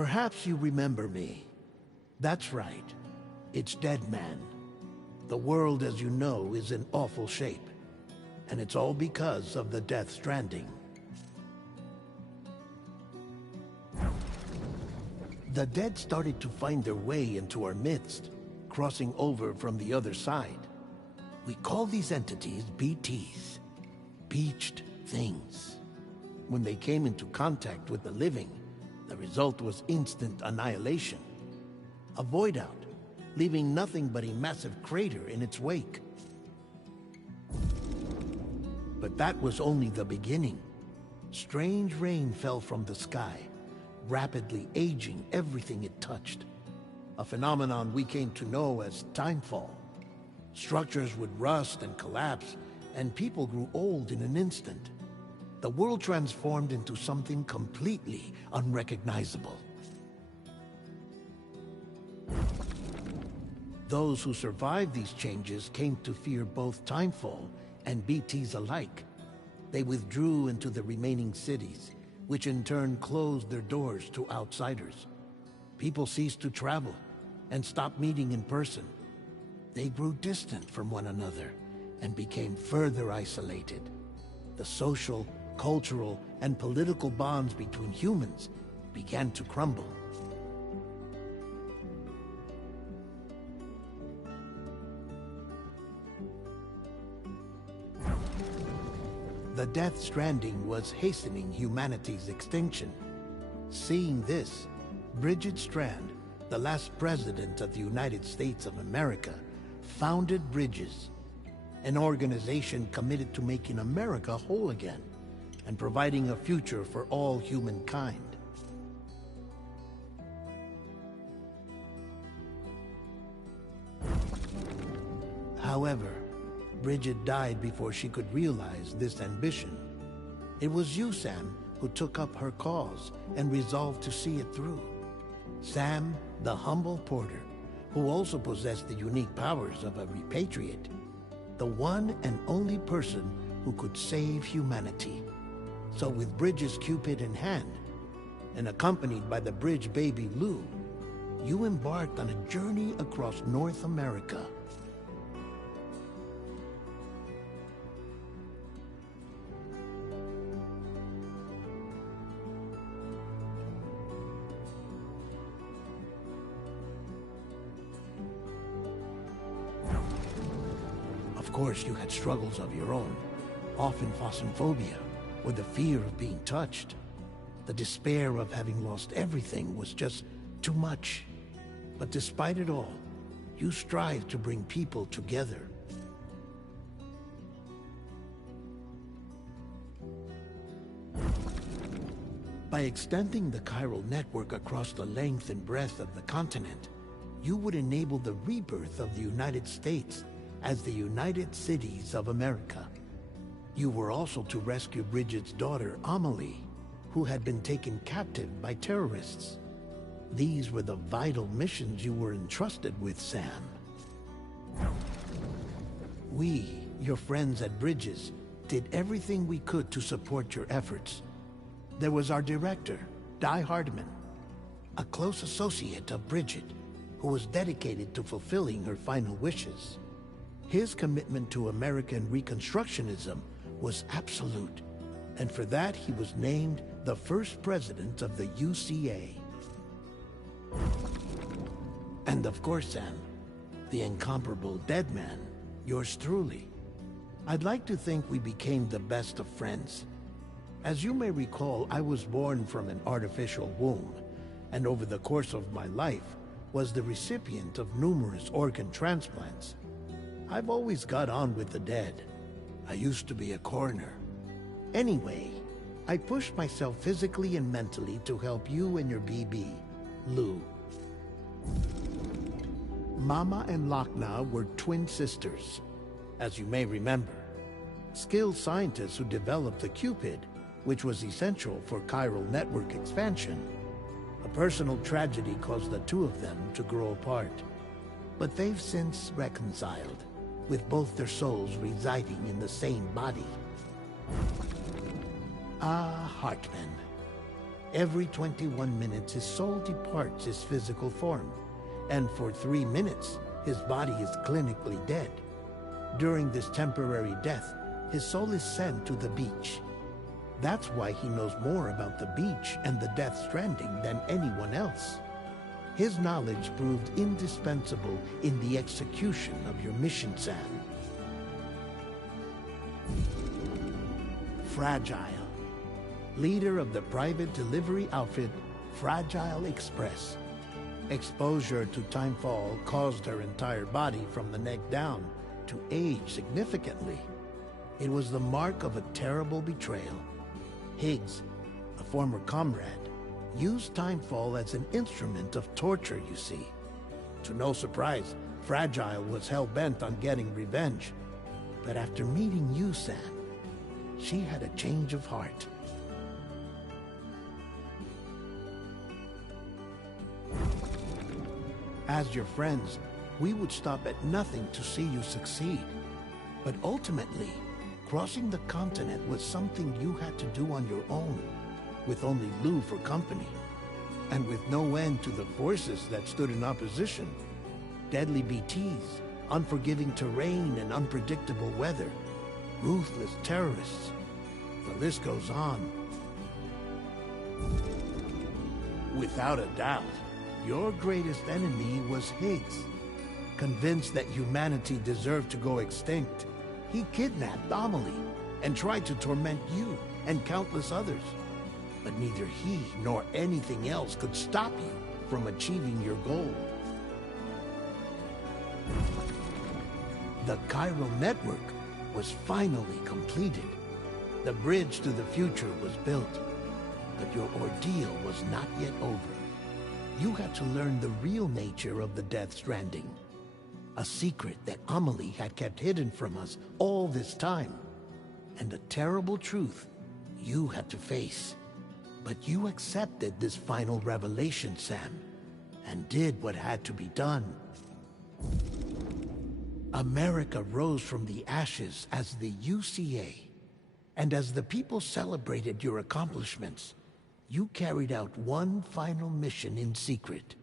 Perhaps you remember me. That's right. It's Deadman. The world, as you know, is in awful shape. And it's all because of the Death Stranding. The dead started to find their way into our midst, crossing over from the other side. We call these entities BTs, Beached Things. When they came into contact with the living, the result was instant annihilation. A void out, leaving nothing but a massive crater in its wake. But that was only the beginning. Strange rain fell from the sky, rapidly aging everything it touched. A phenomenon we came to know as timefall. Structures would rust and collapse, and people grew old in an instant. The world transformed into something completely unrecognizable. Those who survived these changes came to fear both timefall and BTs alike. They withdrew into the remaining cities, which in turn closed their doors to outsiders. People ceased to travel and stopped meeting in person. They grew distant from one another and became further isolated. The social, cultural, and political bonds between humans began to crumble. The Death Stranding was hastening humanity's extinction. Seeing this, Bridget Strand, the last president of the United States of America, founded Bridges, an organization committed to making America whole again and providing a future for all humankind. However, Bridget died before she could realize this ambition. It was you, Sam, who took up her cause and resolved to see it through. Sam, the humble porter, who also possessed the unique powers of a repatriate. The one and only person who could save humanity. So with Bridges' Cupid in hand, and accompanied by the bridge baby Lou, you embarked on a journey across North America. Of course, you had struggles of your own, often phasmophobia, or the fear of being touched. The despair of having lost everything was just too much. But despite it all, you strived to bring people together. By extending the chiral network across the length and breadth of the continent, you would enable the rebirth of the United States as the United Cities of America. You were also to rescue Bridget's daughter, Amelie, who had been taken captive by terrorists. These were the vital missions you were entrusted with, Sam. We, your friends at Bridges, did everything we could to support your efforts. There was our director, Di Hardman, a close associate of Bridget, who was dedicated to fulfilling her final wishes. His commitment to American Reconstructionism was absolute, and for that he was named the first president of the UCA. And of course, Sam, the incomparable Deadman, yours truly. I'd like to think we became the best of friends. As you may recall, I was born from an artificial womb, and over the course of my life was the recipient of numerous organ transplants. I've always got on with the dead. I used to be a coroner. Anyway, I pushed myself physically and mentally to help you and your BB, Lou. Mama and Lochna were twin sisters, as you may remember. Skilled scientists who developed the Cupid, which was essential for chiral network expansion. A personal tragedy caused the two of them to grow apart. But they've since reconciled, with both their souls residing in the same body. Ah, Hartman. Every 21 minutes, his soul departs his physical form, and for 3 minutes, his body is clinically dead. During this temporary death, his soul is sent to the beach. That's why he knows more about the beach and the Death Stranding than anyone else. His knowledge proved indispensable in the execution of your mission, Sam. Fragile, leader of the private delivery outfit Fragile Express. Exposure to timefall caused her entire body from the neck down to age significantly. It was the mark of a terrible betrayal. Higgs, a former comrade, used timefall as an instrument of torture, you see. To no surprise, Fragile was hell-bent on getting revenge. But after meeting you, Sam, she had a change of heart. As your friends, we would stop at nothing to see you succeed. But ultimately, crossing the continent was something you had to do on your own, with only Lou for company, and with no end to the forces that stood in opposition. Deadly BTs, unforgiving terrain and unpredictable weather, ruthless terrorists. The list goes on. Without a doubt, your greatest enemy was Higgs. Convinced that humanity deserved to go extinct, he kidnapped Amelie and tried to torment you and countless others. But neither he nor anything else could stop you from achieving your goal. The chiral network was finally completed. The bridge to the future was built, but your ordeal was not yet over. You had to learn the real nature of the Death Stranding, a secret that Amelie had kept hidden from us all this time, and a terrible truth you had to face. But you accepted this final revelation, Sam, and did what had to be done. America rose from the ashes as the UCA, and as the people celebrated your accomplishments, you carried out one final mission in secret,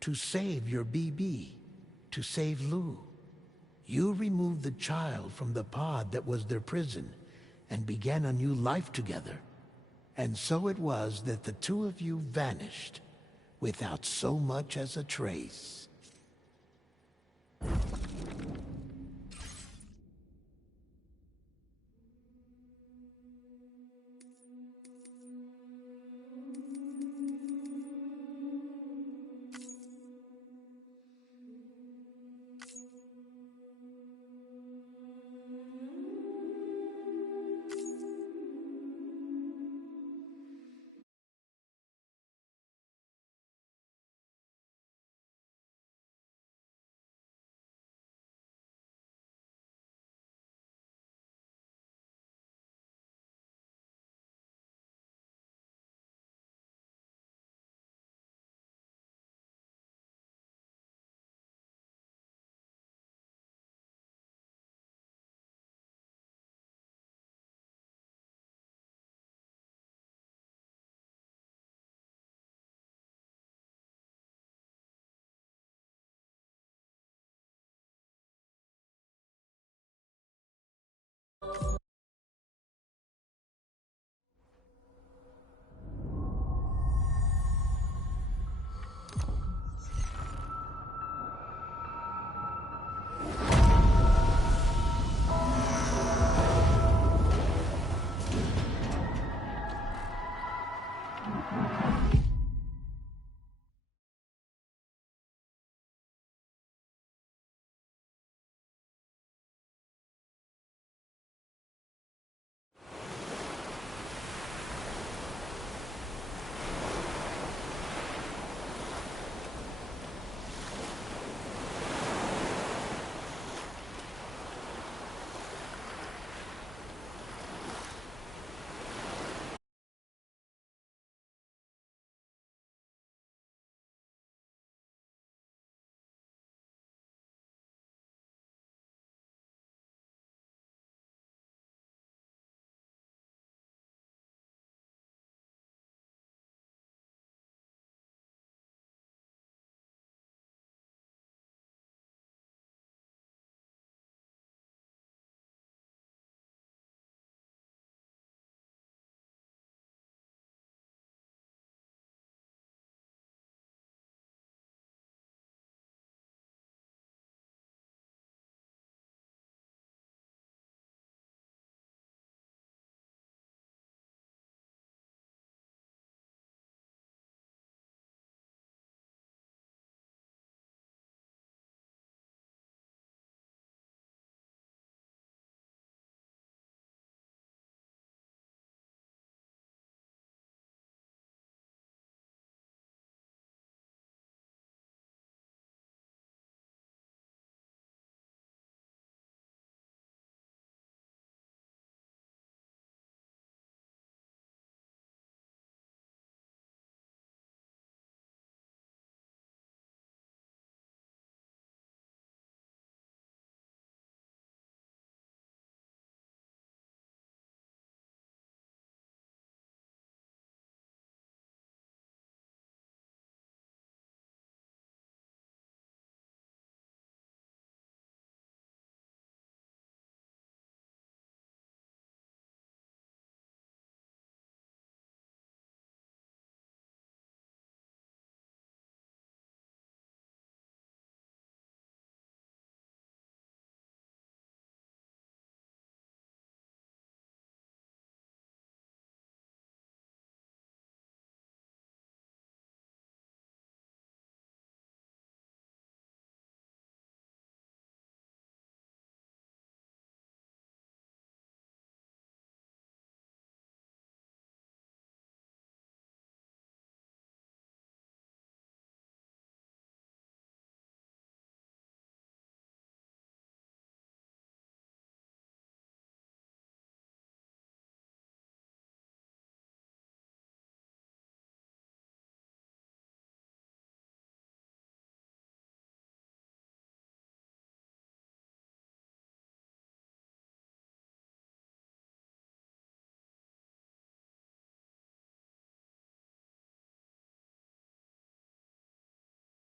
to save your BB, to save Lou. You removed the child from the pod that was their prison and began a new life together. And so it was that the two of you vanished without so much as a trace.